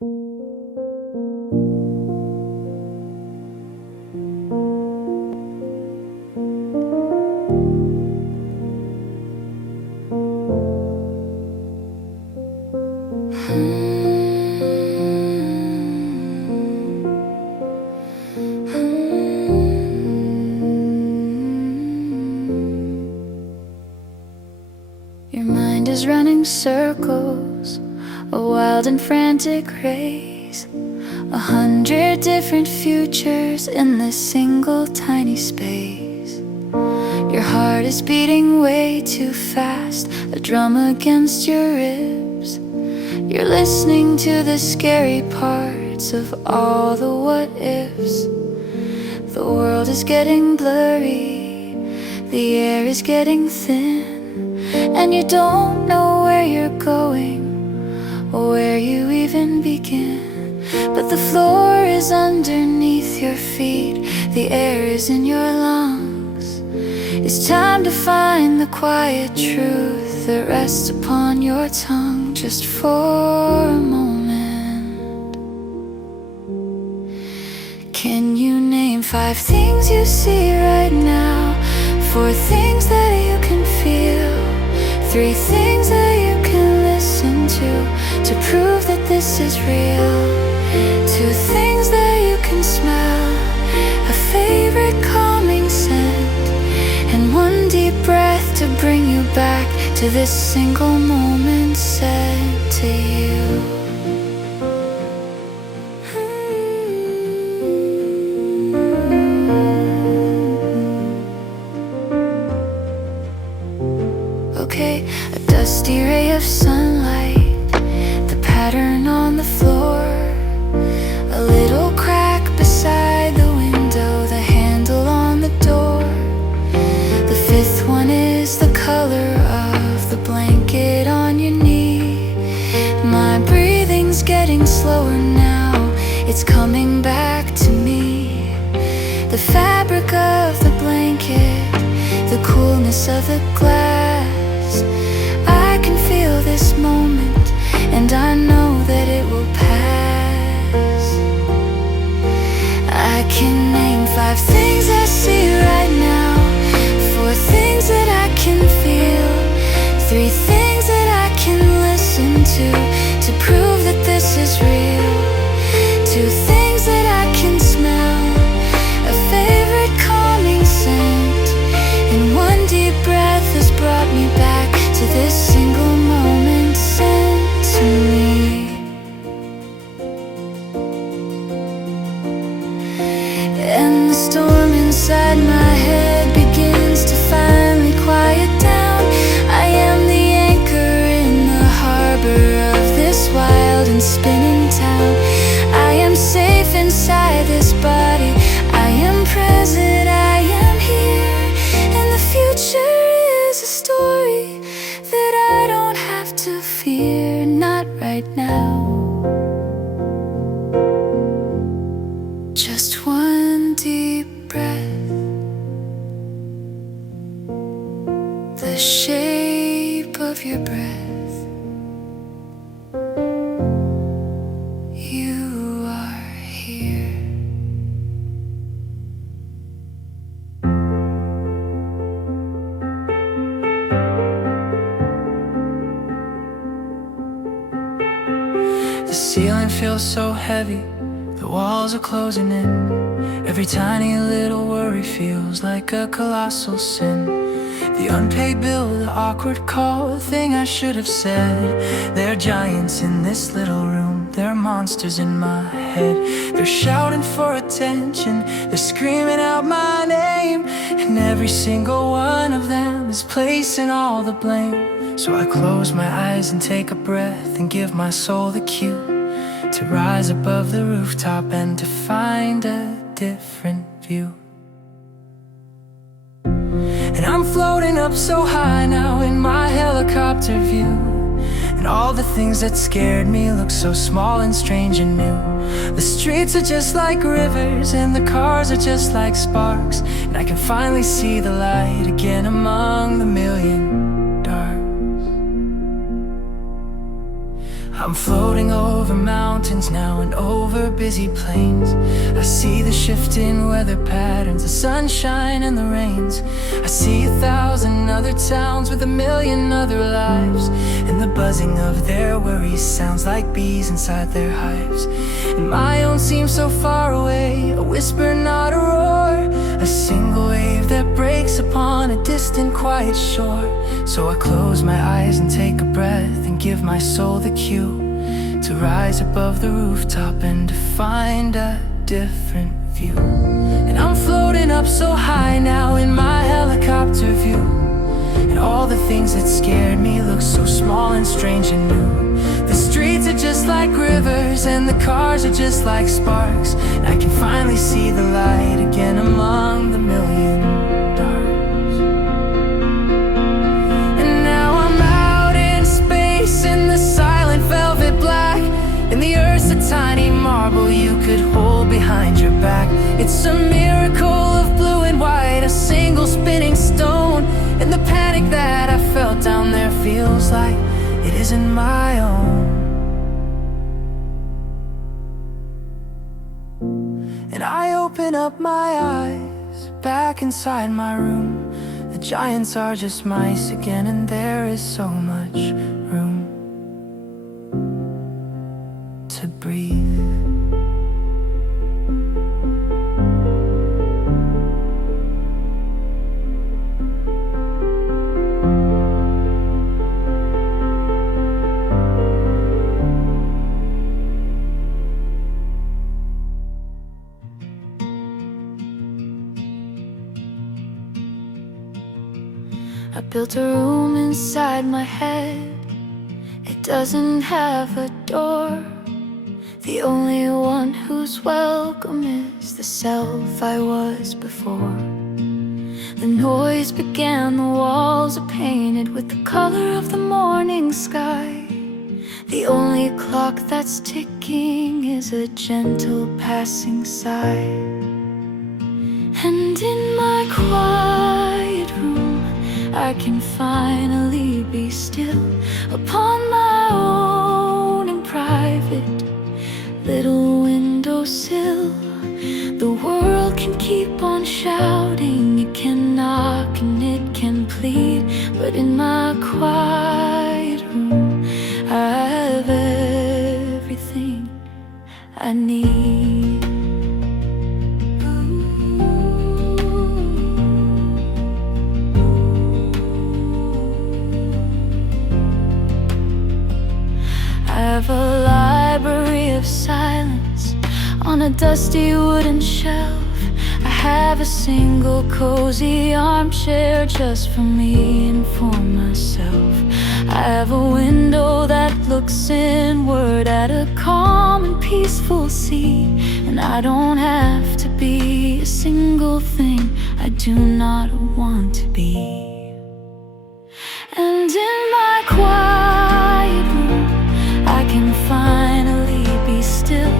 Your mind is running circles, a wild and frantic race, 100 different futures in this single tiny space. Your heart is beating way too fast, a drum against your ribs. You're listening to the scary parts of all the what ifs. The world is getting blurry, the air is getting thin, and you don't know where you're going or where you even begin. But the floor is underneath your feet, the air is in your lungs. It's time to find the quiet truth that rests upon your tongue just for a moment. Can you name 5 things you see right now? 4 things that you can feel? 3 things that you can listen to prove that this is real? 2 things that you can smell, a favorite calming scent, and 1 deep breath to bring you back to this single moment sent to you. Okay, a dusty ray of sunlight, the pattern on the floor, a little crack beside the window, the handle on the door. The 5th one is the color of the blanket on your knee. My breathing's getting slower now, it's coming back to me. The fabric of the blanket, the coolness of the glass. I can feel this moment, and I know that it will pass. I can name 5 things I see right now, 4 things that I can feel, 3 things that I can listen to prove that this is real, 2 things that I can smell, a favorite calming scent, and 1 deep breath has brought me back to this single moment sent to me. And the storm inside my head begins to finally quiet down. I am the anchor in the harbor of this wild and spinning town. I am safe inside this body, I am present, I am here, and the future is a story that I don't have to fear, not right now. Just 1 deep breath, the shape of your breath. You are here. The ceiling feels so heavy, the walls are closing in. Every tiny little worry feels like a colossal sin. The unpaid bill, the awkward call, the thing I should have said. There are giants in this little room, there are monsters in my head. They're shouting for attention, they're screaming out my name, and every single one of them is placing all the blame. So I close my eyes and take a breath and give my soul the cue to rise above the rooftop and to find a different view. And I'm floating up so high now in my helicopter view, and all the things that scared me look so small and strange and new. The streets are just like rivers and the cars are just like sparks, and I can finally see the light again among the million darks. I'm floating over mountains now and over busy plains. I see the shifting weather patterns, the sunshine and the rains. I see 1,000 other towns with 1,000,000 other lives, and the buzzing of their worries sounds like bees inside their hives. And my own seems so far away, a whisper, not a roar, a single wave that breaks upon a distant quiet shore. So I close my eyes and take a breath and give my soul the cue to rise above the rooftop and to find a different view. And I'm floating up so high now in my helicopter view, and all the things that scared me look so small and strange and new. The streets are just like rivers and the cars are just like sparks, and I can finally see the light again among the million darks. And now I'm out in space in the silent velvet black, and the earth's a tiny marble you could hold behind your back. It's a miracle of blue and white, a single spinning stone, and the panic that I felt down there feels like it isn't my own. And I open up my eyes back inside my room. The giants are just mice again, and there is so much room to breathe. I built a room inside my head. It doesn't have a door. The only one who's welcome is the self I was before. The noise began, the walls are painted with the color of the morning sky. The only clock that's ticking is a gentle passing sigh. And in my quiet room I can finally be still upon my own and private little windowsill. The world can keep on shouting, it can knock and it can plead, but in my quiet room I have everything I need. I have a library of silence on a dusty wooden shelf. I have a single cozy armchair just for me and for myself. I have a window that looks inward at a calm and peaceful sea, and I don't have to be a single thing I do not want to be. And in my quiet room I can finally be still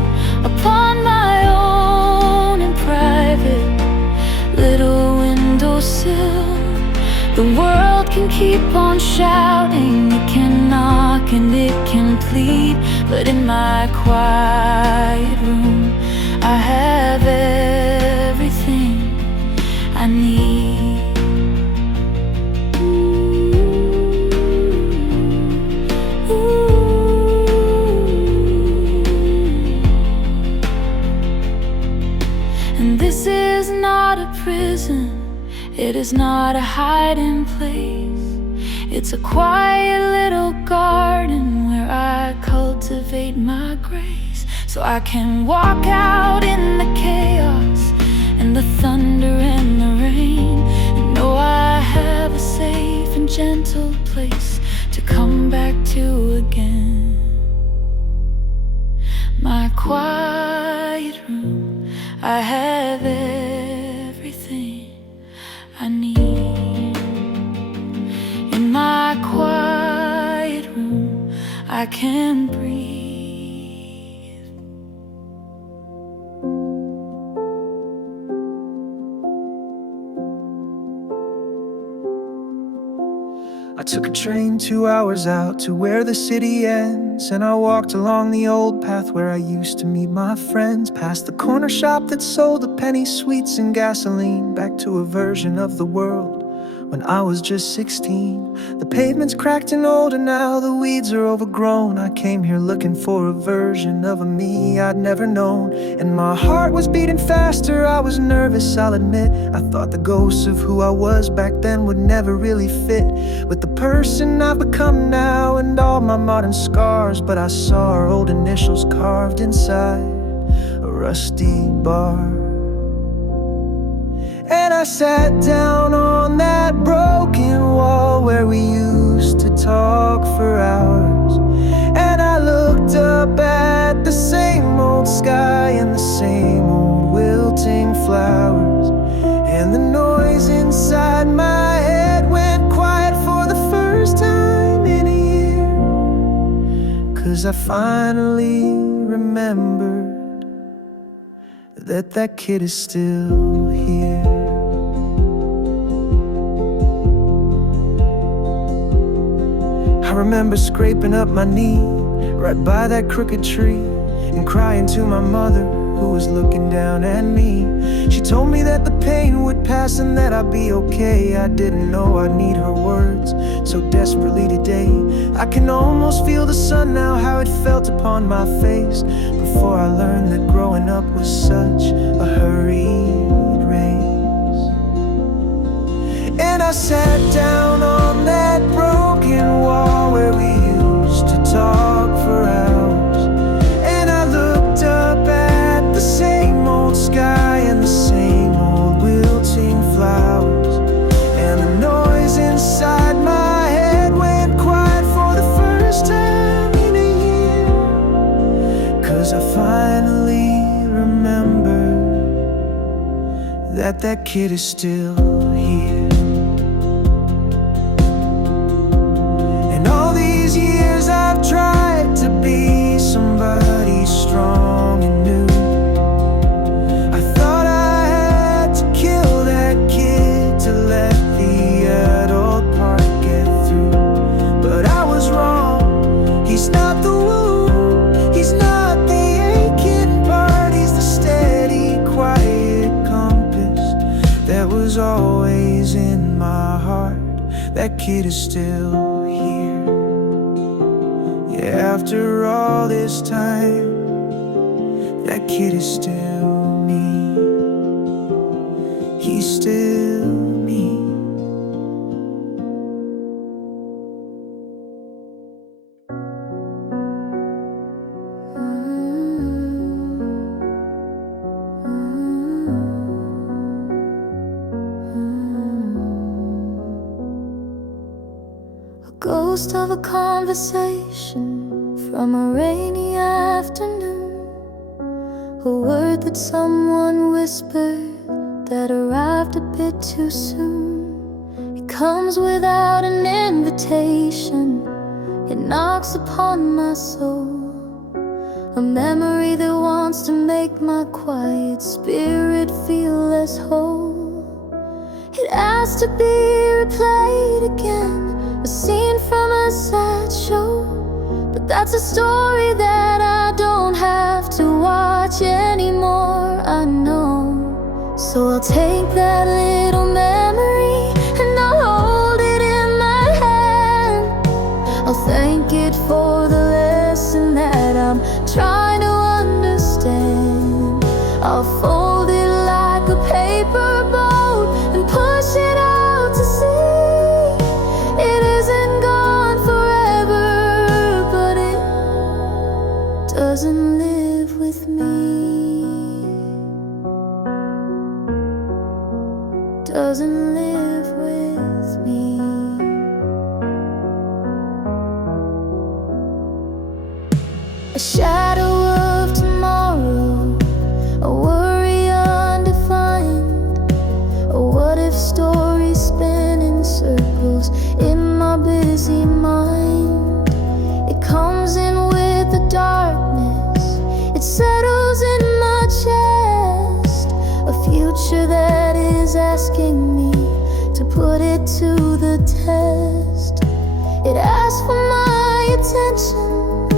upon my own and private little windowsill. The world can keep on shouting, it can knock and it can plead, but in my quiet room I have everything I need. And this is not a prison, it is not a hiding place. It's a quiet little garden where I cultivate my grace, so I can walk out in the chaos and the thunder and the rain, and know I have a safe and gentle place to come back to again. My quiet room, I have everything I need. In my quiet room, I can breathe. I took a train 2 hours out to where the city ends, and I walked along the old path where I used to meet my friends, past the corner shop that sold the penny sweets and gasoline, back to a version of the world when I was just 16. The pavement's cracked and old and now the weeds are overgrown. I came here looking for a version of a me I'd never known, and my heart was beating faster. I was nervous, I'll admit. I thought the ghosts of who I was back then would never really fit with the person I've become now and all my modern scars. But I saw our old initials carved inside a rusty bar, and I sat down on that broken wall where we used to talk for hours. And I looked up at the same old sky and the same old wilting flowers, and the noise inside my head went quiet for the first time in a year. 'Cause I finally remembered that kid is still here. I remember scraping up my knee right by that crooked tree and crying to my mother, who was looking down at me. She told me that the pain would pass and that I'd be okay. I didn't know I'd need her words so desperately today. I can almost feel the sun now, how it felt upon my face, before I learned that growing up was such a hurried race. And I sat down on that broken wall where we used to talk for hours, and I looked up at the same old sky and the same old wilting flowers, and the noise inside my head went quiet for the first time in a year. 'Cause I finally remembered that kid is still here. Years I've tried to be somebody strong and new. I thought I had to kill that kid to let the adult part get through, but I was wrong. He's not the wound, he's not the aching part, he's the steady, quiet compass that was always in my heart. That kid is still here. After all this time, that kid is still me. He's still me. A ghost of a conversation from a rainy afternoon, a word that someone whispered that arrived a bit too soon. It comes without an invitation, it knocks upon my soul, a memory that wants to make my quiet spirit feel less whole. It asks to be replayed again, a scene from a sad show, but that's a story that I don't have to watch anymore, I know. So I'll take that little memory and I'll hold it in my hand. I'll thank it for the lesson that I'm trying to understand. I'll fold it like a paper boat and push it out to sea. It isn't gone forever, but it doesn't live with me. Doesn't live with me. A shadow of tomorrow, a worry undefined, a what if story spin in circles in my busy mind. It comes in with the darkness, it settles in my chest, a future that is asking me to put it to the test. It asks for my attention.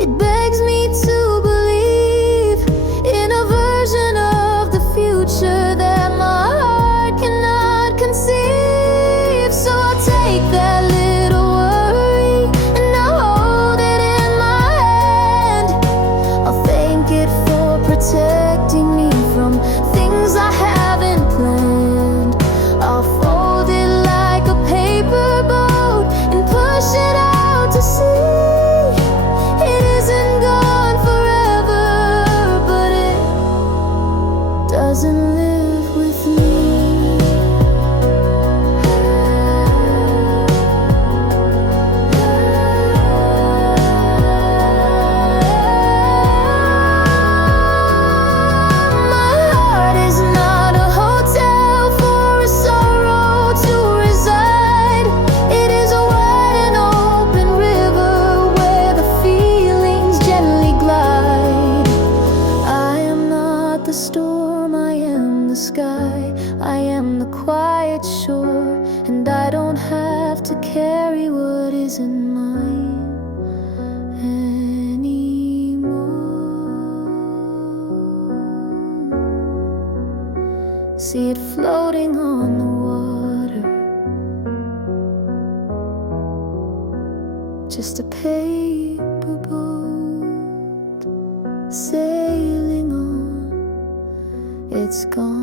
It begs me to believe in a version of the future that my heart cannot conceive. So I'll take that little worry and I'll hold it in my hand. I'll thank it for protecting me from things I haven't planned. I'll fold it like a paper boat and push it out to sea. It isn't gone forever, but it doesn't live with me. My heart is not a hotel for a sorrow to reside. It is a wide and open river where the feelings gently glide. I am not the storm, I am the sky. I am the quiet shore, and I don't have to carry what isn't mine anymore. See it floating on the water, just a paper boat sailing on. It's gone.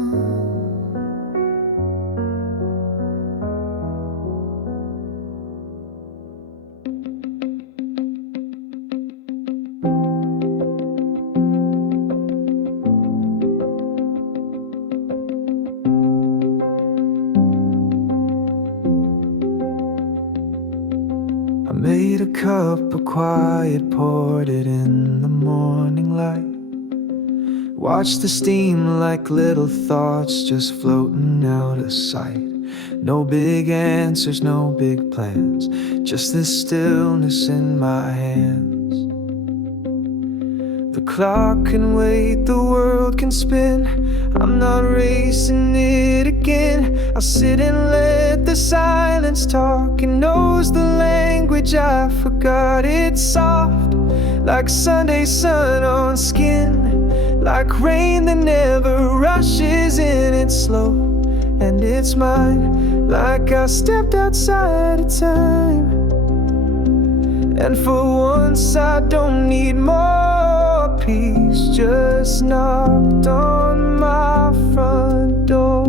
I made a cup of quiet, poured it in the morning light. Watched the steam like little thoughts just floating out of sight. No big answers, no big plans, just this stillness in my hands. The clock can wait, the world can spin. I'm not racing it again. I'll sit and let the silence talk. It knows the language I forgot. It's soft, like Sunday sun on skin, like rain that never rushes in. It's slow and it's mine, like I stepped outside of time. And for once I don't need more peace, just knocked on my front door.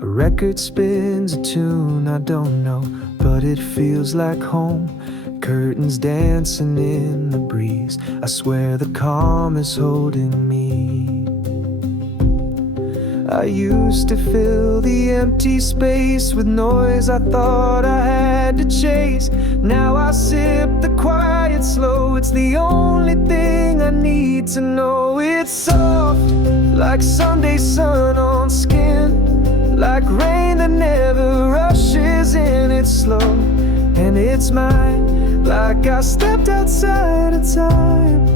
A record spins a tune I don't know, but it feels like home. Curtains dancing in the breeze, I swear the calm is holding me. I used to fill the empty space with noise I thought I had to chase. Now I sip the quiet slow, it's the only thing I need to know. It's soft, like Sunday sun on skin, like rain that never rushes in. It's slow and it's mine, like I stepped outside of time.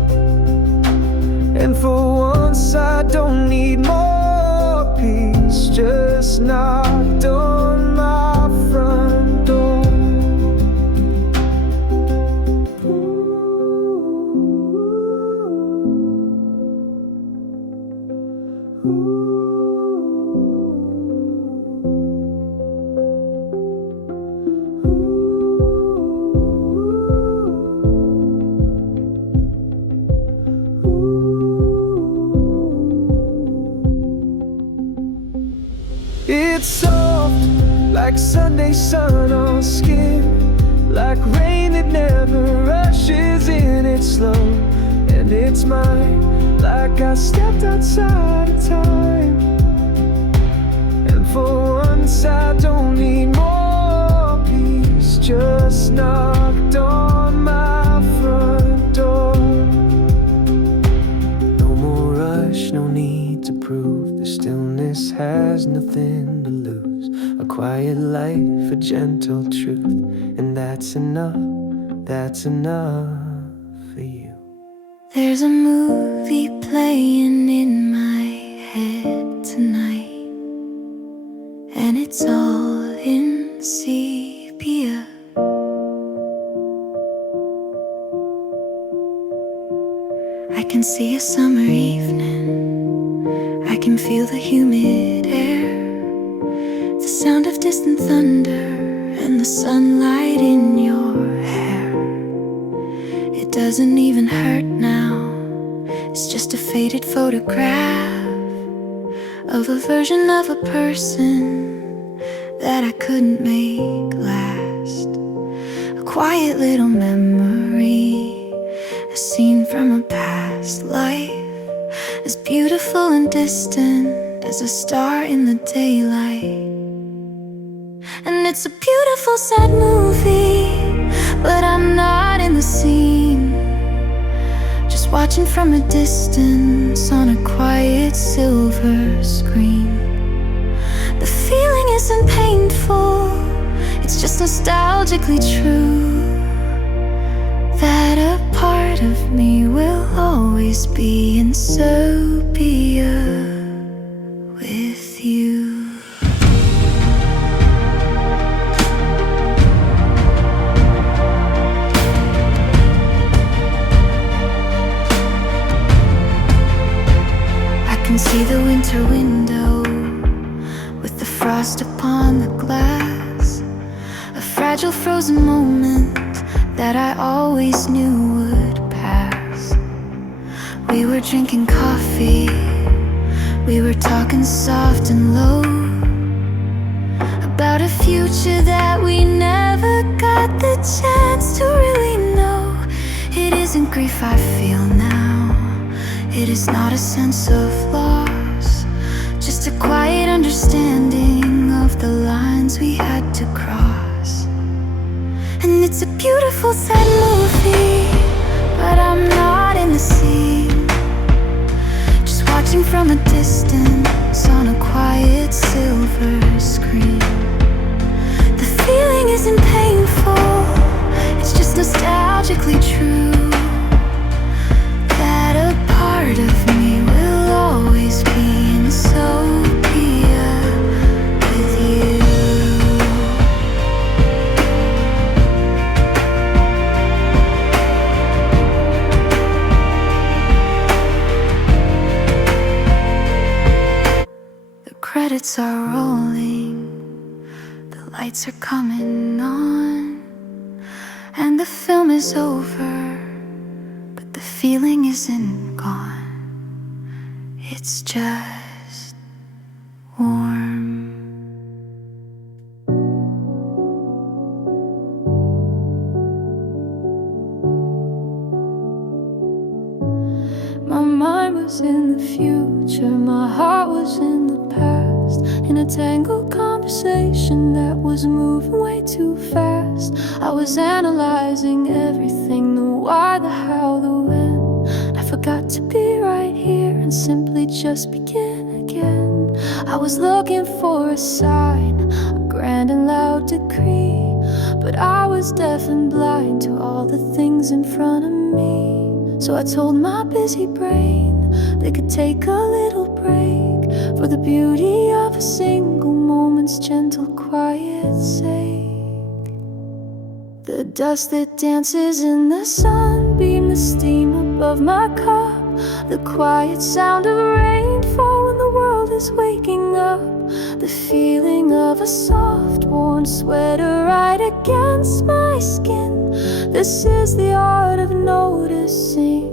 And for once I don't need more peace, just knocked on my front door. It's soft, like Sunday sun on skin, like rain that never rushes in. It's slow and it's mine, like I stepped outside of time. And for once I don't need more peace, just knocked on my front door. No more rush, no need to prove. The stillness has nothing to lose. A quiet life, a gentle truth, and that's enough for you. There's a movie playing in my head tonight, and it's all in C. I can see a summer evening, I can feel the humid air, the sound of distant thunder, and the sunlight in your hair. It doesn't even hurt now, it's just a faded photograph of a version of a person that I couldn't make last. A quiet little memory, a scene from a past life, as beautiful and distant as a star in the daylight. And it's a beautiful sad movie, but I'm not in the scene, just watching from a distance on a quiet silver screen. The feeling isn't painful, it's just nostalgically true, that a part of me will always be in Sepia with you. I can see the winter window with the frost upon the glass, a fragile frozen moment that I always knew would pass. We were drinking coffee, we were talking soft and low, about a future that we never got the chance to really know. It isn't grief I feel now, it is not a sense of loss, just a quiet understanding of the lines we had to cross. And it's a beautiful sad movie, but I'm not in the scene, just watching from a distance on a quiet silver screen. The feeling isn't painful, it's just nostalgically true, that a part of me will always be in Sepia with you. The credits are rolling, the lights are coming on, and the film is over, but the feeling isn't gone. It's just warm. My mind was in the future, my heart was in the past, in a tangled conversation that was moving way too fast. I was analyzing everything, the why, the how, the when. I forgot to be right here and simply just begin again. I was looking for a sign, a grand and loud decree, but I was deaf and blind to all the things in front of me. So I told my busy brain they could take a little break for the beauty of a single moment's gentle, quiet sake. The dust that dances in the sunbeam, the steam above my cup, the quiet sound of rainfall when the world is waking up, the feeling of a soft, warm sweater right against my skin. This is the art of noticing,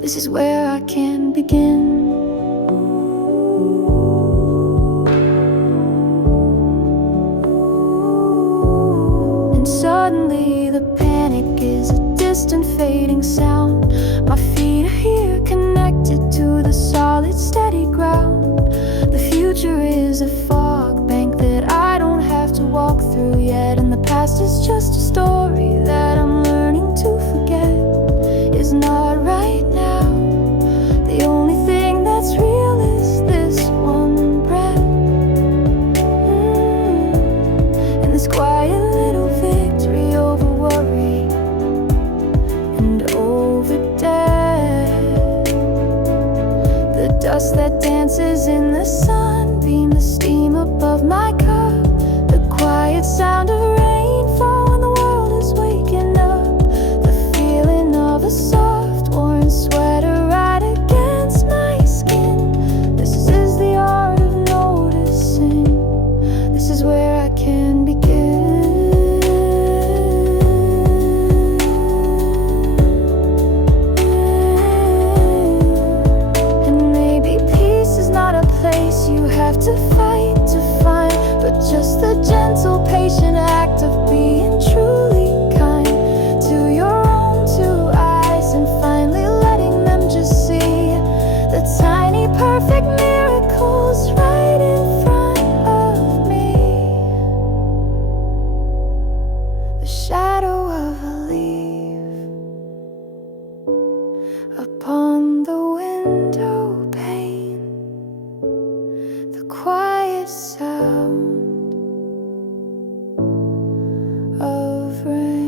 this is where I can begin. And suddenly the panic is a distant fading sound. My feet are here connected to the solid steady ground. The future is a fog bank that I don't have to walk through yet, and the past is just a story that I'm learning to forget. Is not right now, the only thing that's real is this one breath, and this quiet little victory over worry and over death. The dust that dances in the sunbeam, the steam above my cup, the quiet sound of rainfall when the world is waking up, the feeling of a soft, warm sweater upon the window pane, the quiet sound of rain.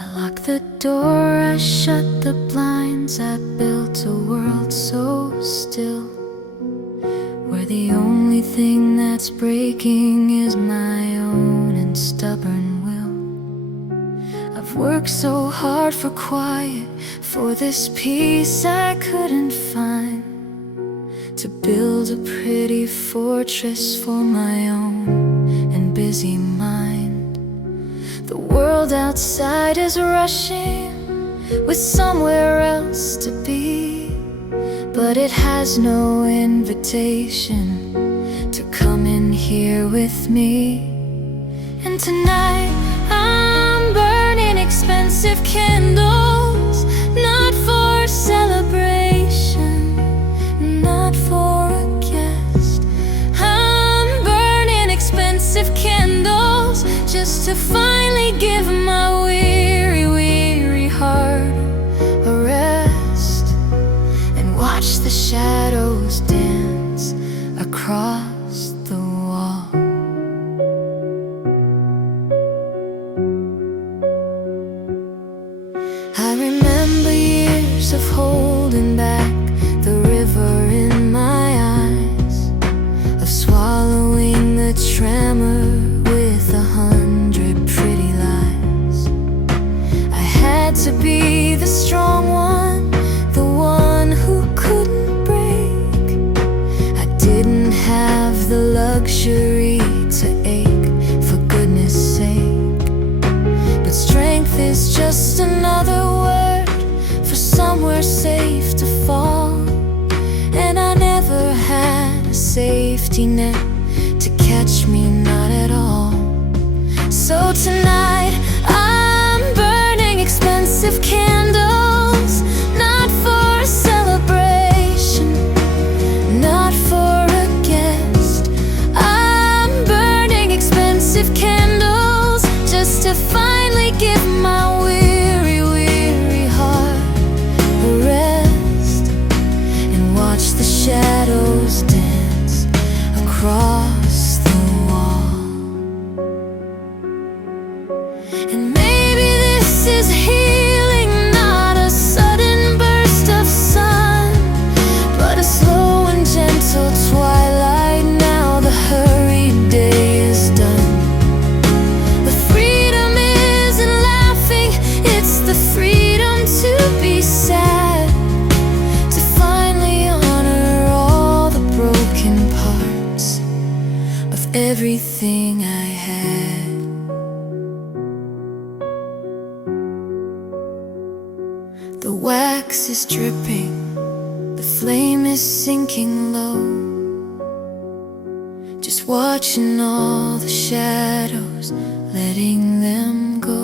I locked the door, I shut the blinds, I built a world so still, where the only thing that's breaking is my own and stubborn will. I've worked so hard for quiet, for this peace I couldn't find, to build a pretty fortress for my own and busy mind. The world outside is rushing with somewhere else to be, but it has no invitation to come in here with me. And tonight I'm burning expensive candles, not for celebration, not for a guest. I'm burning expensive candles just to finally give my weary, weary heart a rest, and watch the shadows dance across the wall. I remember years of holding back the river in my eyes, of swallowing the tremor with 100 pretty lies. I had to be the strong one, the one who couldn't break. I didn't have the luxury to ache, for goodness sake. But strength is just another word for somewhere safe to fall, and I never had a safety net to catch me, not at all. So tonight I'm burning expensive candles, not for a celebration, not for a guest. I'm burning expensive candles just to finally give my weary, weary heart a rest, and watch the shadows dance across the wall. And maybe this is healing, not a sudden burst of sun, but a slow and gentle twilight. Now the hurried day is done. The freedom isn't laughing, it's the freedom to be sad, to finally honor all the broken parts of everything I had. The wax is dripping, the flame is sinking low, just watching all the shadows, letting them go.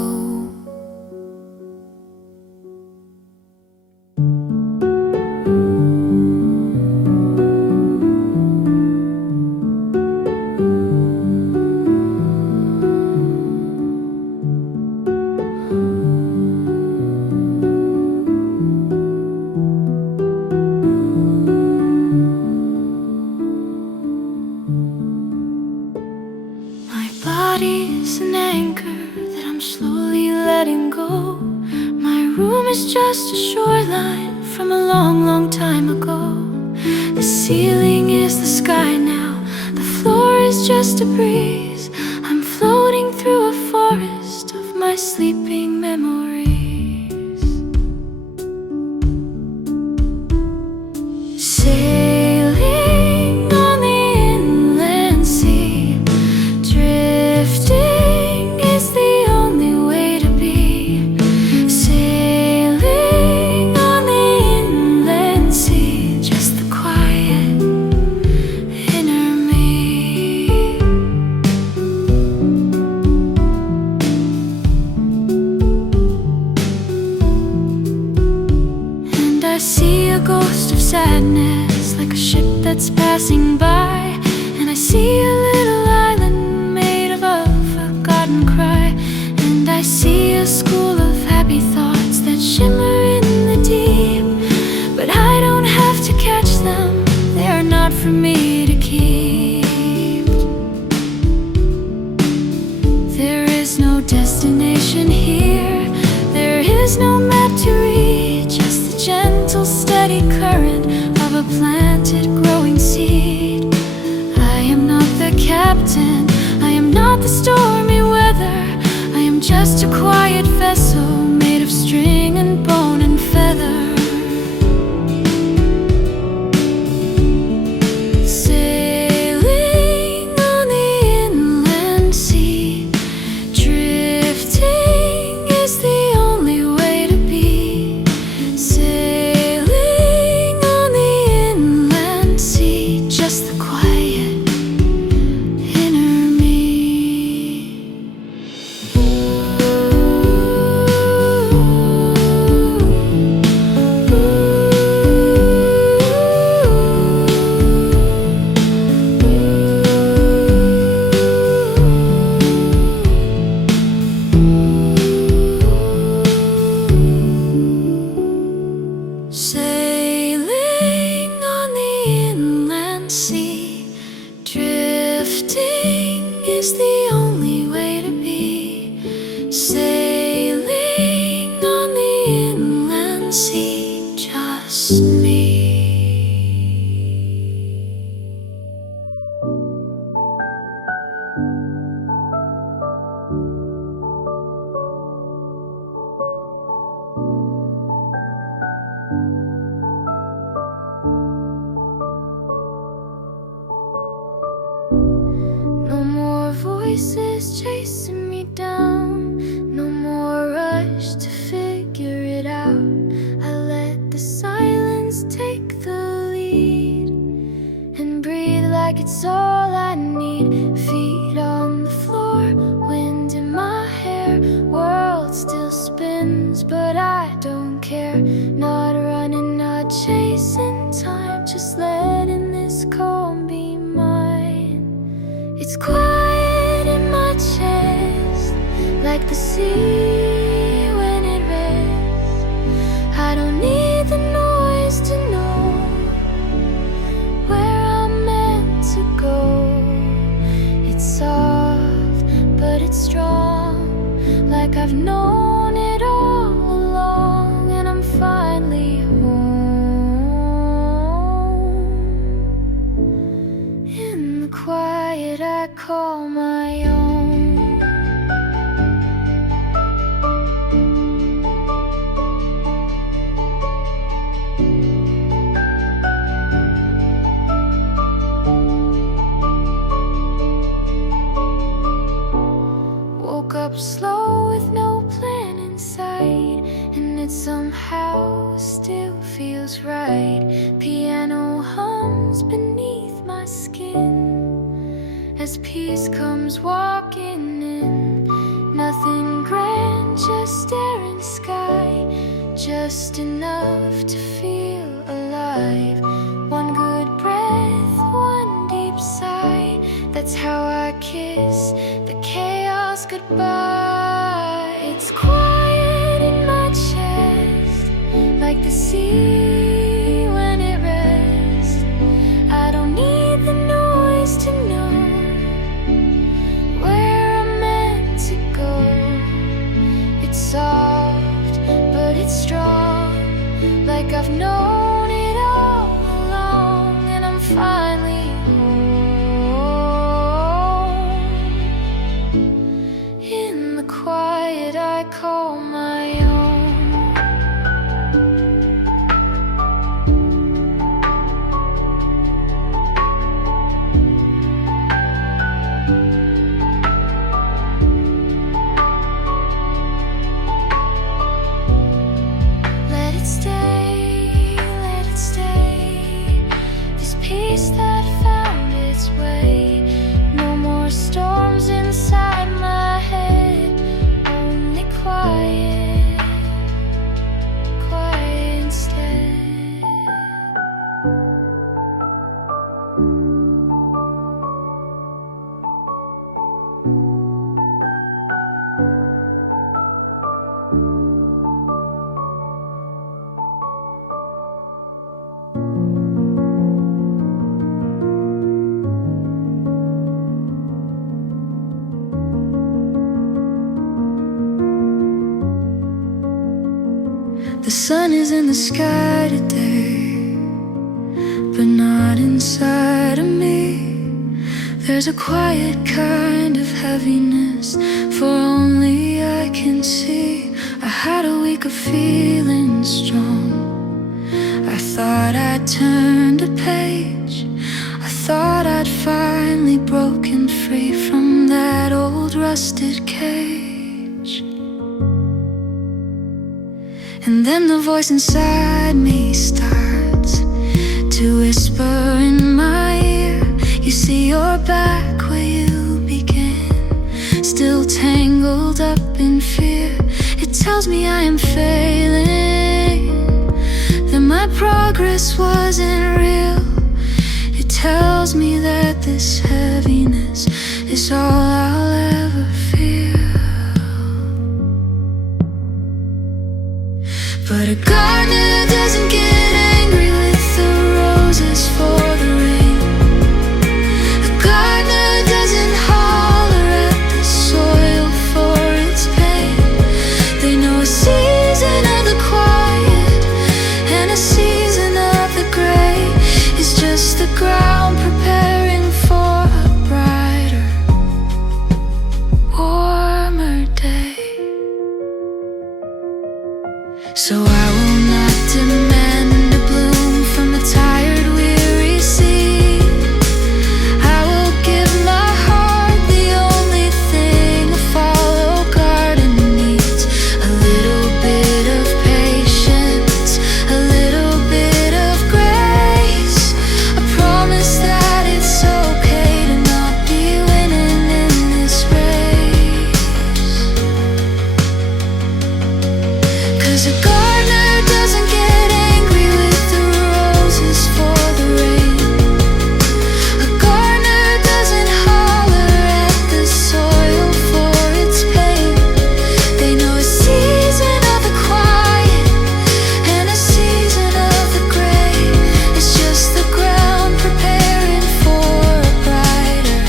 My body's an anchor that I'm slowly letting go. My room is just a shoreline from a long, long time ago. The ceiling is the sky now, the floor is just a breeze. I'm floating through a forest of my sleeping memories. Sailing on the inland sea, drifting is the only way to be. Sailing on the inland sea, just the quiet inner me. see a ghost of sadness, like a ship that's passing by. And I see a little island made of a forgotten cry. And I see a school of happy thoughts that shimmer in the deep. But I don't have to catch them, they are not for me to keep. There is no destination here, there is no map to read, just the gentle steady current of a planted growing seed. I am not the captain, I am not the stormy weather, I am just a quiet vessel made of string and bone and feather. Sailing on the inland sea, drifting is the only way to be. Sailing on the inland sea, just the quiet inner me. Sailing on the inland sea, drifting is the only way to be. Sailing on the inland sea, just me. No more voices chasing me down, no more rush to figure it out. I let the silence take the lead and breathe like it's all I need. Feet on the floor, wind in my hair, world still spins, but I don't care. Not running, not chasing time, just letting this calm be mine. It's quiet in my chest, like the sea when it rests. I don't need the noise to know where I'm meant to go. It's soft, but it's strong, like I've known it all along. And I'm finally home, in the quiet I call my own. Woke up slow with no plan in sight, and it somehow still feels right. Piano hums beneath my skin as peace comes walking in. Nothing grand, just staring sky, just enough to feel alive. One good breath, one deep sigh, that's how I kiss the chaos goodbye. It's quiet in my chest, like the sea when it rests. I don't need the noise to know where I'm meant to go. It's soft, but it's strong, like I've known it all along. And I'm finally home, in the quiet I call my own. The sun is in the sky today, but not inside of me. There's a quiet kind of heaviness, for only I can see. I had a week of feeling strong. I thought I'd turned a page. I thought I'd finally broken free from that old rusted cage. And then the voice inside me starts to whisper in my ear, you see you're back where you began, still tangled up in fear. It tells me I am failing, that my progress wasn't real. It tells me that this heaviness is all I'll ever feel. But a gardener doesn't get angry with the roses for the rain. A gardener doesn't holler at the soil for its pain. They know a season of the quiet and a season of the gray is just the ground preparing for a brighter, warmer day. So I will not demand a bloom from a tired, weary sea. I will give my heart the only thing a fallow garden needs, a little bit of patience, a little bit of grace, a promise that it's okay to not be winning in this race. 'Cause a gardener doesn't get angry with the roses for the rain. A gardener doesn't holler at the soil for its pain. They know a season of the quiet and a season of the gray. It's just the ground preparing for a brighter,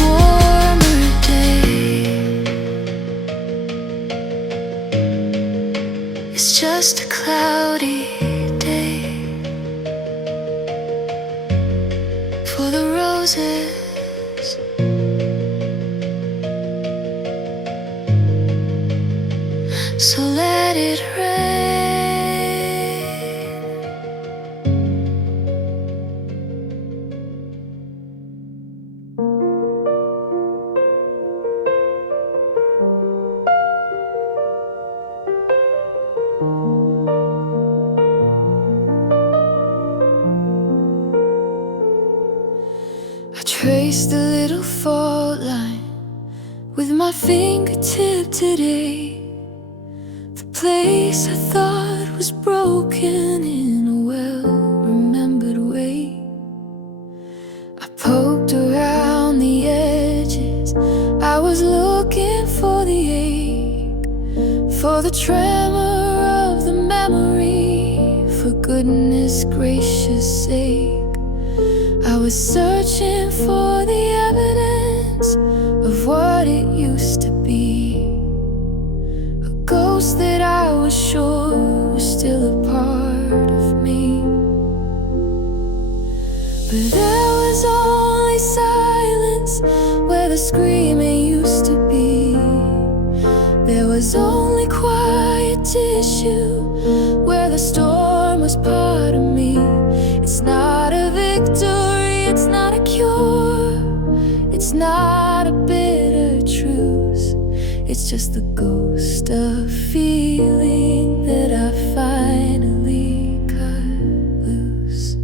warmer day. It's just a cloudy day for the roses. So let it rain. I traced a little fault line with my fingertip today. The place I thought was broken in a well-remembered way. I poked around the edges. I was looking for the ache, for the tremor of the memory. For goodness gracious sake, I was searching for the evidence of what it used to be, a ghost that I was sure was still a part of me. But there was only silence where the screaming used to be. There was only quiet tissue where the storm was part of me. It's not a victory, it's not a cure, it's not a bitter truce. It's just the ghost of feeling that I finally cut loose.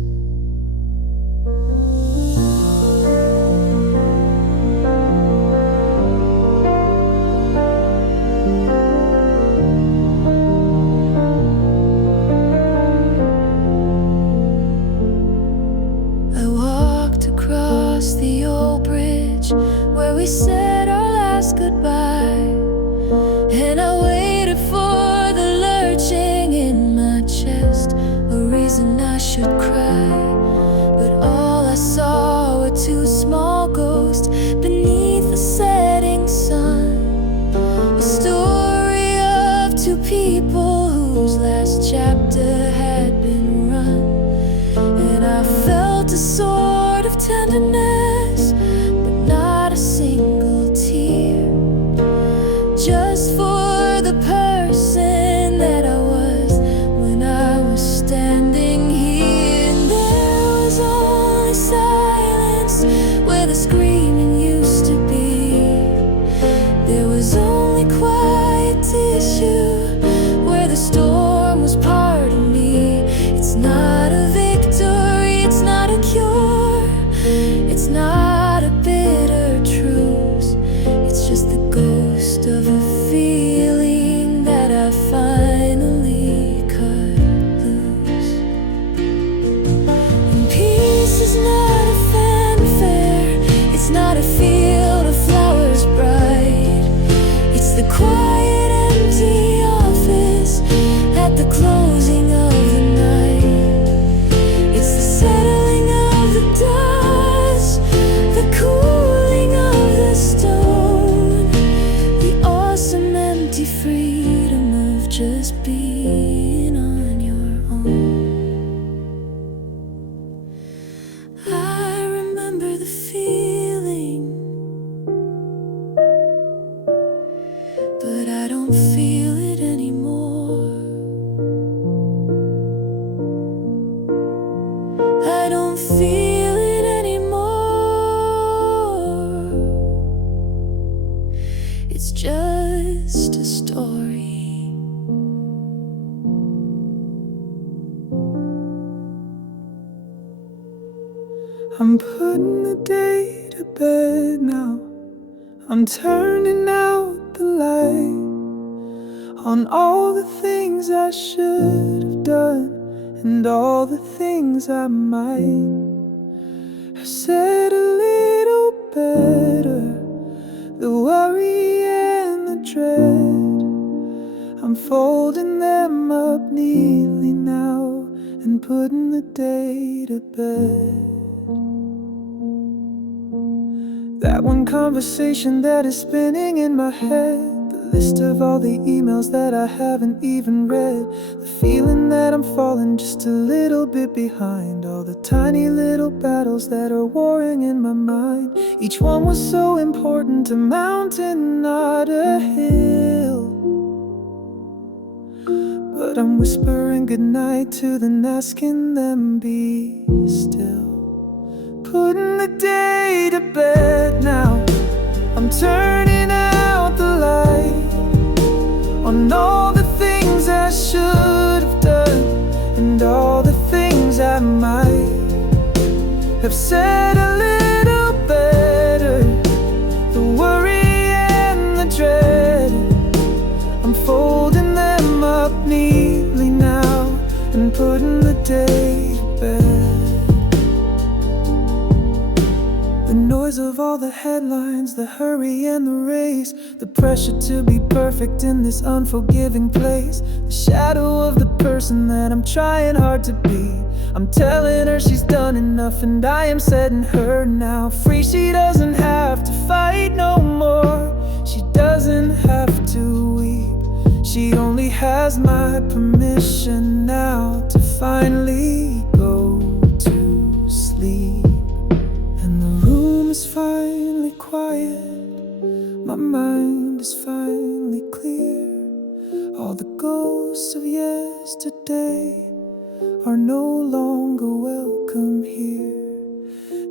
I walked across the old bridge where we said our last goodbye, and I waited for the lurching in my chest, a reason I should cry. But all I saw were two small ghosts beneath the setting sun, a story of two people chapter had been run, and I felt a sort of tenderness, but not a single tear. Just for the person that I was when I was standing here. And there was only silence where the screaming used to be. There was only quiet tissue where the storm was part of me. It's not a victory, it's not a cure, it's not a bitter truce. It's just the ghost of a feeling that I finally cut loose. And peace is not a fanfare, it's not a field of flowers bright. It's the quiet, empty office at the closing of the night. It's the settling of the dust, the cooling of the stone, the awesome empty freedom of just being on your own. I remember the feeling, but I don't feel it anymore. I don't feel it anymore. It's just a story. I'm putting the day to bed now. I'm turning out the light on all the things I should have done and all the things I might have said a little better. The worry and the dread, I'm folding them up neatly now and putting the day to bed. That one conversation that is spinning in my head, the list of all the emails that I haven't even read, the feeling that I'm falling just a little bit behind, all the tiny little battles that are warring in my mind. Each one was so important, a mountain, not a hill. But I'm whispering goodnight to them, asking them be still. Putting the day to bed now. I'm turning out the light on all the things I should have done and all the things I might have said a little better. The worry and the dread, I'm folding them up neatly now and putting the day to bed. The noise of all the headlines, the hurry and the race, the pressure to be perfect in this unforgiving place, the shadow of the person that I'm trying hard to be. I'm telling her she's done enough and I am setting her now free. She doesn't have to fight no more, she doesn't have to weep. She only has my permission now to finally go to sleep. Is finally quiet, my mind is finally clear. All the ghosts of yesterday are no longer welcome here.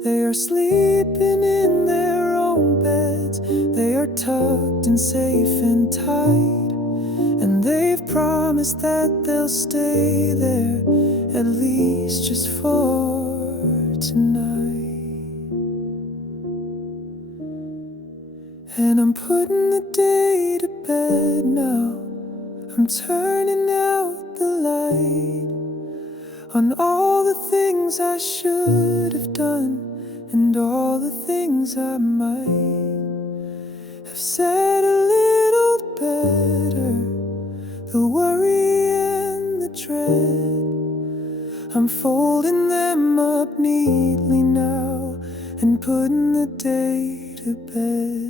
They are sleeping in their own beds, they are tucked and safe and tight, and they've promised that they'll stay there, at least just for tonight. And I'm putting the day to bed now. I'm turning out the light on all the things I should have done and all the things I might have said a little better. The worry and the dread, I'm folding them up neatly now and putting the day to bed.